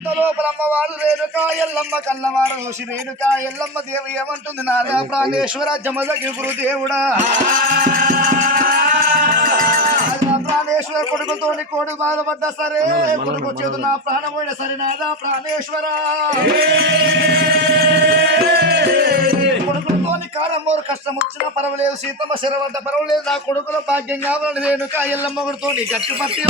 లోపల అమ్మవారు రేణుక ఎల్లమ్మ ఋషి రేణుక ఎల్లమ్మ దేవి ఏమంటుంది? నారా ప్రాణేశ్వర జమదగి గురుదేవుడా. ప్రాణేశ్వర కొడుకుతోని కోడి బాధపడ్డా సరే కొడుకు చేతు నా ప్రాణం పోయిన సరే నాదా ప్రాణేశ్వర. కొడుకులతోని కాలం మోరు కష్టం వచ్చినా పర్వాలేదు సీతమ్మ శరవడ్డ పర్వాలేదు నా కొడుకుల భాగ్యం కావాలని రేణుక ఎల్లమ్మ గుడితో గట్టి పట్టి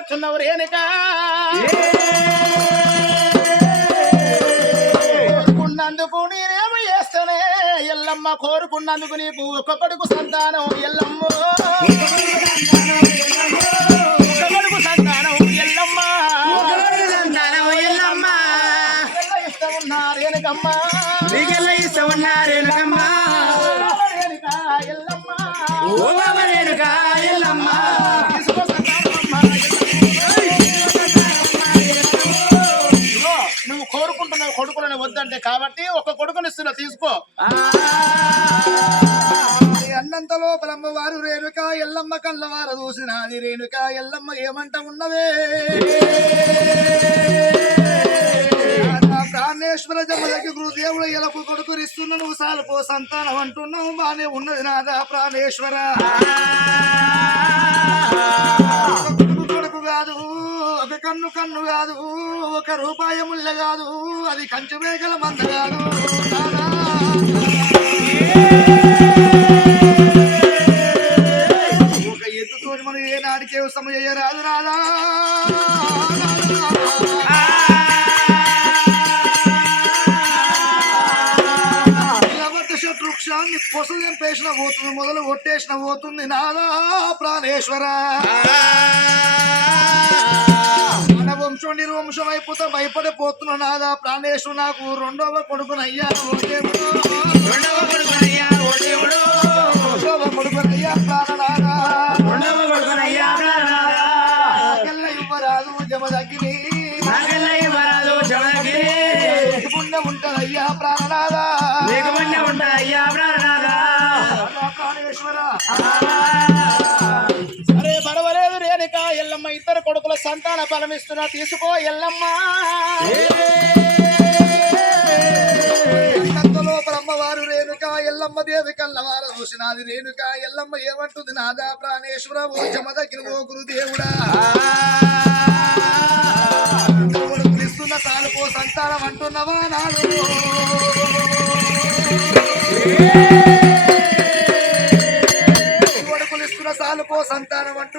పెడుతున్నావు రేణిక. కోరుకున్నందుకు నేనేమో చేస్తానే? ఎల్లమ్మ కోరుకున్నందుకు నీకు ఒక్కొక్కడికి సంతానం ఎల్లమ్మ. ఒక్కొక్కడికి సంతానం ఎల్లమ్మ. ఎల్ల ఇష్టం ఉన్నా రేణుకమ్మ. రేణుక ఎల్లమ్మ. నువ్వు కోరుకుంటున్నావు కొడుకులను వద్దంటే కాబట్టి ఒక కొడుకుని ఇస్తున్నా తీసుకో. ఈ అన్నంత లోపల అమ్మవారు రేణుక ఎల్లమ్మ కళ్ళవార చూసినది రేణుక ఎల్లమ్మ ఏమంట ఉన్నవే? నా జమలకి గురుదేవుడు ఎలకు కొడుకురిస్తున్న నువ్వు సాలపో సంతానం అంటున్నావు బానే ఉన్నది నాదా ప్రాణేశ్వర. కొడుకు కొడుకు కాదు ఒక కన్ను కన్ను కాదు ఒక రూపాయి ముళ్ళ కాదు అది కంచు మేకల మంద కాదు. పొసలు చంపేసిన పోతుంది మొదలు కొట్టేసిన పోతుంది. నాదా ప్రాణేశ్వర. మన వంశం నిర్వంశం అయిపోతే భయపడిపోతున్నా నాదా ప్రాణేశ్వరు నాకు రెండవ కొడుకునయ్యా ఓ దేవుడు. రెండవ కొడుకునయ్యా కొడుకుల బలమిస్తున్నా తీసుకో ఎల్లమ్మ. కంతలో బ్రహ్మవారు రేణుక ఎల్లమ్మ దేవి కల్లవారు చూసినాది రేణుక ఎల్లమ్మ ఏమంటుంది నాదా ప్రాణేశ్వర ఓ జమదగ్గిన ఓ గురుదేవుడా. ఇస్తున్న తాలూకో సంతానం అంటున్నవా నాడు కొడుకులు ఇస్తున్న సాలుకో సంతానం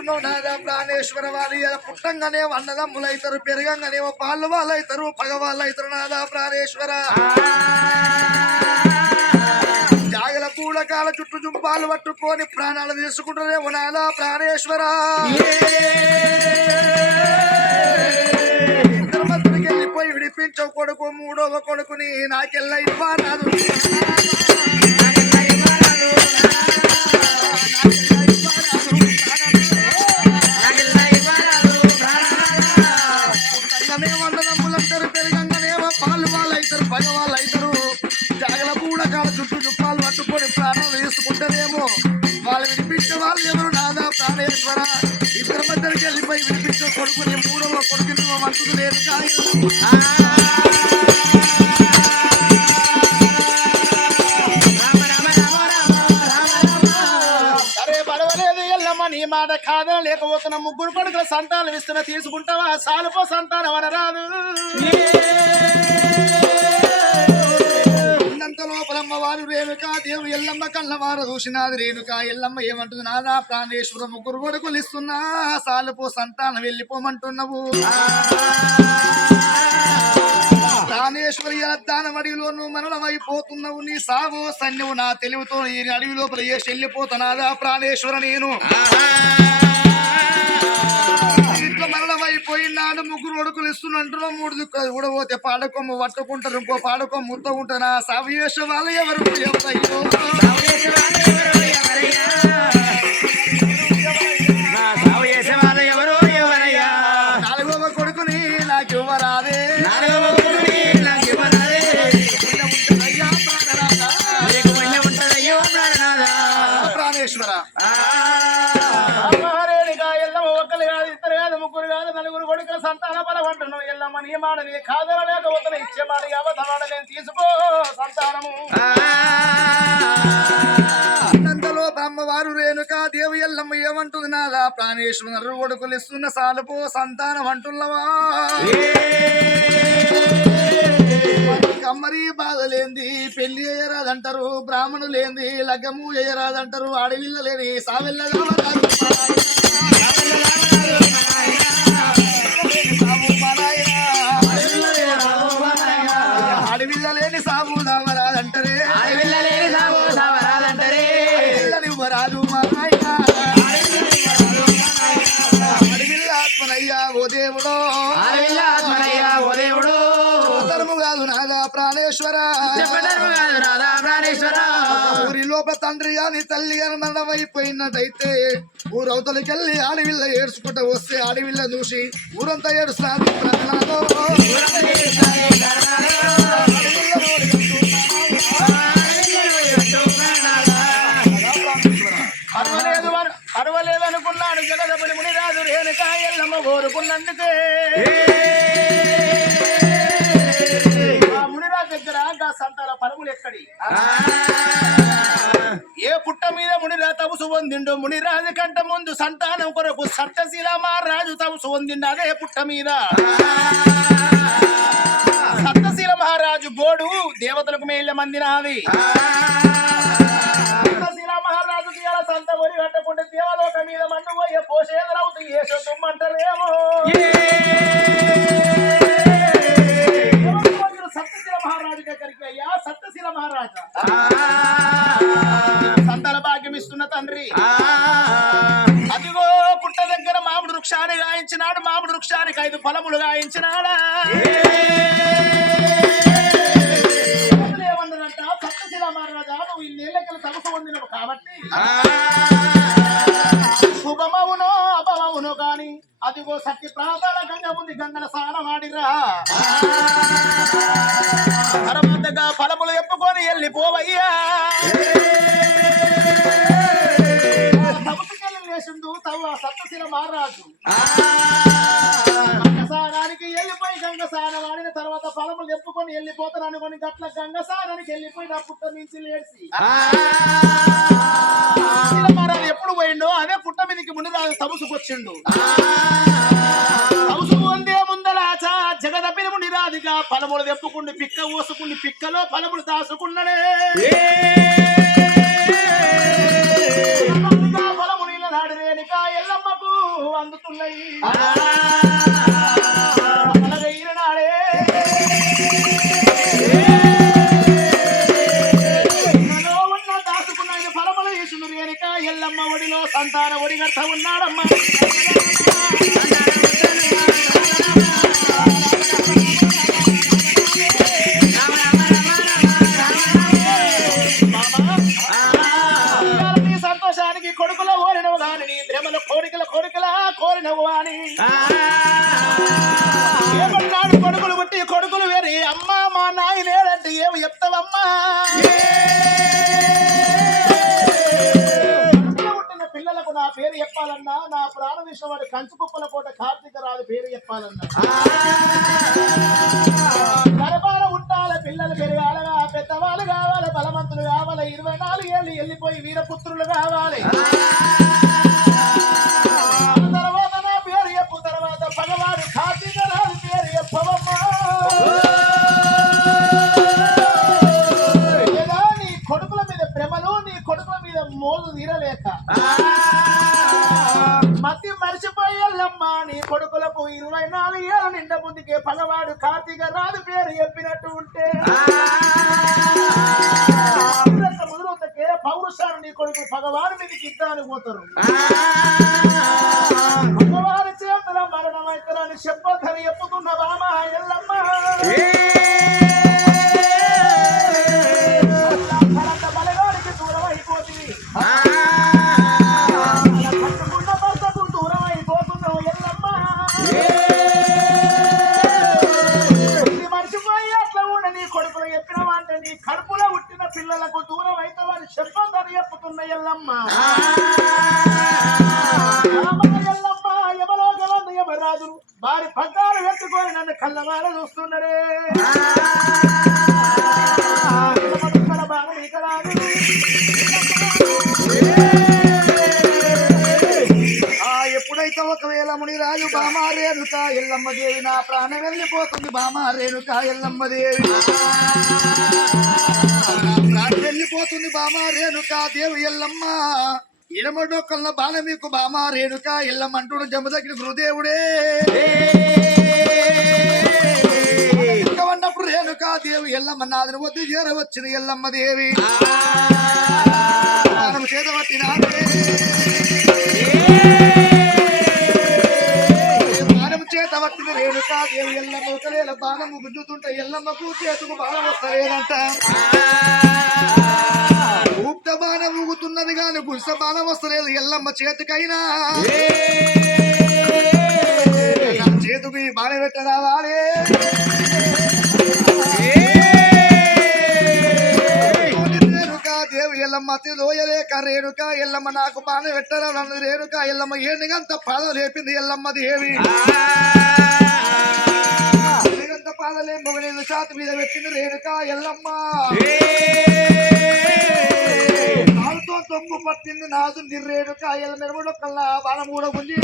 అంటున్నావు నాదా ప్రాణేశ్వర వారి పుట్టంగానే అన్నదమ్ములైతారు పెరగంగానేమో పాలు వాళ్ళు అవుతారు పగ వాళ్ళు అవుతారు నాదా ప్రాణేశ్వర. జాగల కూడకాల చుట్టూ జుంపాలు పట్టుకొని ప్రాణాలు తీసుకుంటారేమో నాదా ప్రాణేశ్వర. వెళ్ళిపోయి విడిపించవు కొడుకు మూడవ కొడుకుని నాకెళ్ళ ఇవ్వ నాదు నీ మాట కాదన లేకపోతున్న ముగ్గురు కొడుకుల సంతానం ఇస్తున్నా తీసుకుంటావా? సాలుపో సంతానం అనరాదు. ఉన్నంత రేణుకా రేణుక దేవు ఎల్లమ్మ కళ్ళవారు చూసినాది రేణుక ఎల్లమ్మ ఏమంటుంది? నాదా ప్రాణేశ్వర ముగ్గురు కొడుకులు ఇస్తున్నా సాలుపో సంతానం వెళ్ళిపోమంటున్నావు. ప్రాణేశ్వరి దానం అడవిలో నువ్వు మనలమైపోతున్నావు నీ సావో సన్నువు నా తెలివితో ఈ అడవిలో ప్రవేశ వెళ్ళిపోతున్నాదా ప్రాణేశ్వర నేను? మరణం మరణమైపోయినాడు. ముగ్గురు ఒడుకులు ఇస్తున్నట్టు మూడు దిక్కులు. ఊడబోతే పాడకొమ్మ పట్టుకుంటారు ఇంకో పాడకొమ్మ ముత్త ఉంటారా. సవియేష వాళ్ళు ఎవరు? నలుగురు సంతాన బలం అంటున్నావు. ఎల్లమ్మ నీ మాట నీ ఇచ్చే మాట అబద్ధమాట నేను తీసుకో సంతానము. అమ్మవారు రేణుకా దేవి ఎల్లమ్మ ఏమంటుంది నాదా? ప్రాణేశ్వరు కొడుకులు ఇస్తున్న సాలుపో సంతానం అంటున్నవా? కమ్మరి బాధలేంది పెళ్ళి చేయరాదంటారు బ్రాహ్మణులేంది లగ్గము చేయరాదంటారు అడవిల్ల లేని సావెల్ల లోపల తండ్రి అని తల్లి అని మరణమైపోయినట్టయితే ఊరవతలకెళ్ళి ఆడవిల్ల ఏడ్చుకుంటూ వస్తే ఆడవిల్ల చూసి ఊరంతా ఏడుస్తున్నారు పొందిండు మునిరాజు కంట ముందు సంతానం కొరకు సప్తశీల మహారాజు తపసు పొందిండు అదే పుట్ట మీద. సప్తశీల మహారాజు గోడు దేవతలకు మేళ్ళ మందినావి గంగల ఆడిరా తర్వాతగా ఫలములు ఎప్పుకొని వెళ్ళిపోవయ్యా. తమసుకెళ్ళి లేచిండు సప్తశిల మహారాజు. గంగసారానికి వెళ్ళిపోయి గంగసానం ఆడిన తర్వాత ఫలములు చెప్పుకొని వెళ్ళిపోతాను అనుకుని గట్ల గంగసారానికి వెళ్ళిపోయి నా పుట్ట నుంచి లేచి. మహారాజు ఎప్పుడు పోయిండో అదే పుట్ట మీదకి మునిరాజు తమసుకొచ్చిండు. మునిరాజుగా ఫలములు తెప్పుకుండి పిక్క ఊసుకుండి పిక్కలో ఫలములు దాసుకున్నడే ఫలము నీళ్ళ నాడు రేణుక ఎల్లమ్మకు అందుతున్నాయి ఎల్లమ్మ ఒడిలో సంతాన ఒడిగట్ట ఉన్నాడమ్మా. ప్రాణ విషయవాడు కంచు కుప్పల కోట కార్తీక రాజు పేరు చెప్పాలన్నా గర్భాల ఉండాల పిల్లలు పెరగాలగా పెద్దవాళ్ళు కావాలి బలవంతులు కావాలి ఇరవై నాలుగు ఏళ్ళు వెళ్ళిపోయి వీరపుత్రులు కావాలి. మీదకి ఇద్దానికి పోతారు. పగవారి చేతుల మరణమైతారని చెప్పొద్దని చెప్పుతున్న బామ ఎల్లమ్మ. వారి పద్దాలు ఎత్తుకొని నన్ను కళ్ళవార చూస్తున్నరే రాదు. ఆ ఎప్పుడైతే ఒకవేళ ముని రాజు బామా రేణుక ఎల్లమ్మ దేవి నా ప్రాణం వెళ్ళిపోతుంది బామా రేణుక ఎల్లమ్మ దేవి ప్రాణం వెళ్ళిపోతుంది బామా రేణుక దేవి ఎల్లమ్మ ఇడమడొక్కల బాల మీకు బామ రేణుక ఎల్లమ్మ అంటుడు జమదగిరి గురుదేవుడే. ఉన్నప్పుడు రేణుక దేవి ఎల్లమ్మ నాదిని వద్దు చేరవచ్చిన ఎల్లమ్మ దేవి. మనం చేతవట్టినాడే బాణం చేత పట్టిన రేణుకా దేవి ఎల్లమ్మ ఒకవేళ బాణము గుంజుతుంటే ఎల్లమ్మకు చేతుకు బాణం వస్తలేదంట. గుప్త బాణం ఊగుతున్నది కానీ గుడిస బాణం వస్తలేదు. ఎల్లమ్మ చేతికైనా. నా చేతుకు ఈ బాణం పెట్టరావాలే రేణుకా ఎల్లమ్మ లోయలేక రేణుక ఎల్లమ్మ నాకు బాణ పెట్టరా నన్ను రేణుక ఎల్లమ్మ ఏనుగంత పాద లేపింది ఎల్లమ్మ దేవి. ఏనుగంత పాదలే మొగలేదు శాతి మీద పెట్టింది రేణుక ఎల్లమ్మ. నాలుతో తొమ్ము పట్టింది నాదు నిర్రేడు కాయల మెరుగుడు కల్లా బాణం కూడా ఉంది.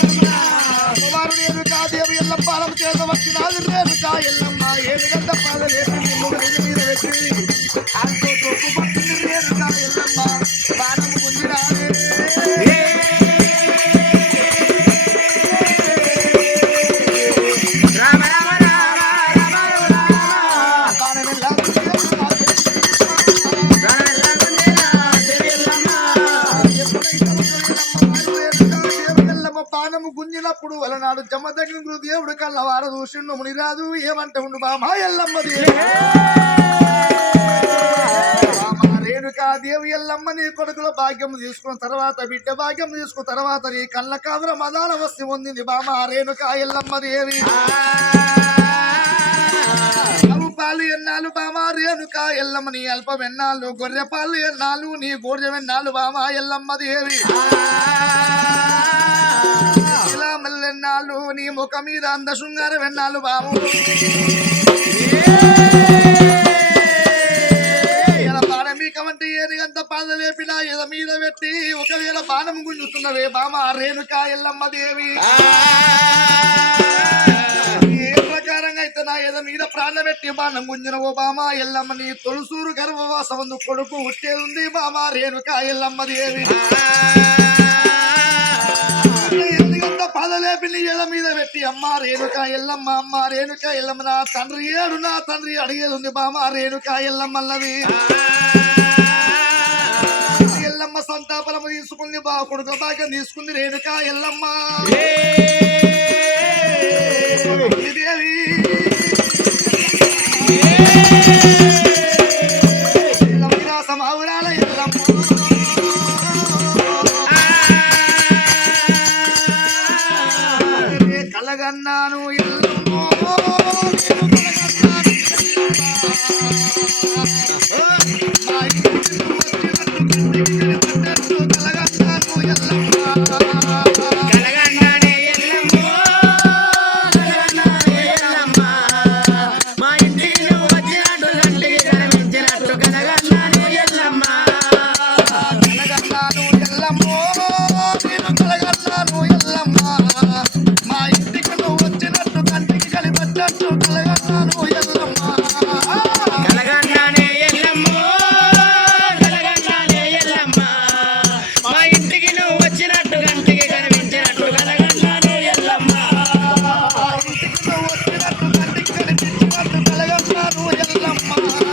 అమ్మవారు రేణుకా దేవి ఎల్లమ్మ పాలం చేత వచ్చినాది ఏమంటే ఉండు బామా ఎల్లమ్మ దేవి బామా రేణుకా దేవి ఎల్లమ్మ నీ కొడుకుల భాగ్యం తీసుకున్న తర్వాత బిడ్డ భాగ్యం తీసుకున్న తర్వాత నీ కళ్ళ కాదుల మదాల వస్తి పొందింది బామా రేణుకా ఎల్లమ్మ దేవి. పాలు ఎన్నాళ్ళు బామా రేణుక ఎల్లమ్మ నీ అల్పం ఎన్నాళ్ళు గొర్రె పాలు ఎన్నాళ్ళు నీ గోర్జం ఎన్నాళ్ళు బామా ఎల్లమ్మ దేవి. వెన్నాళ్ళు నీ ముఖం మీద అంద శృంగారం వెన్నాళ్ళు బాబు ఇలా బాణం పాద లేపినా ఎద మీద పెట్టి ఒకవేళ బాణం గుంజుతున్నవే బామ రేణుకా ఎల్లమ్మ దేవి ఏ ప్రకారంగా అయితే నా ఎద మీద ప్రాణం పెట్టి బాణం గుంజిన ఓ బామ ఎల్లమ్మ నీ తొలుసూరు గర్భవాసం కొడుకు ఉట్టేది ఉంది బామ రేణుకా ఎల్లమ్మ దేవి ఎందుకంత పదలేపి నీ ఎల మీద పెట్టి అమ్మ రేణుక ఎల్లమ్మ అమ్మ రేణుక ఎల్లమ్మ నా తండ్రి ఏడు నా తండ్రి అడిగేది ఉంది బామ రేణుక ఎల్లమ్మల్లది ఎల్లమ్మ సంతాపలము తీసుకుంది బా కొడుకు భాగ్యం తీసుకుంది రేణుక ఎల్లమ్మ. దేవి Tá. Thank you.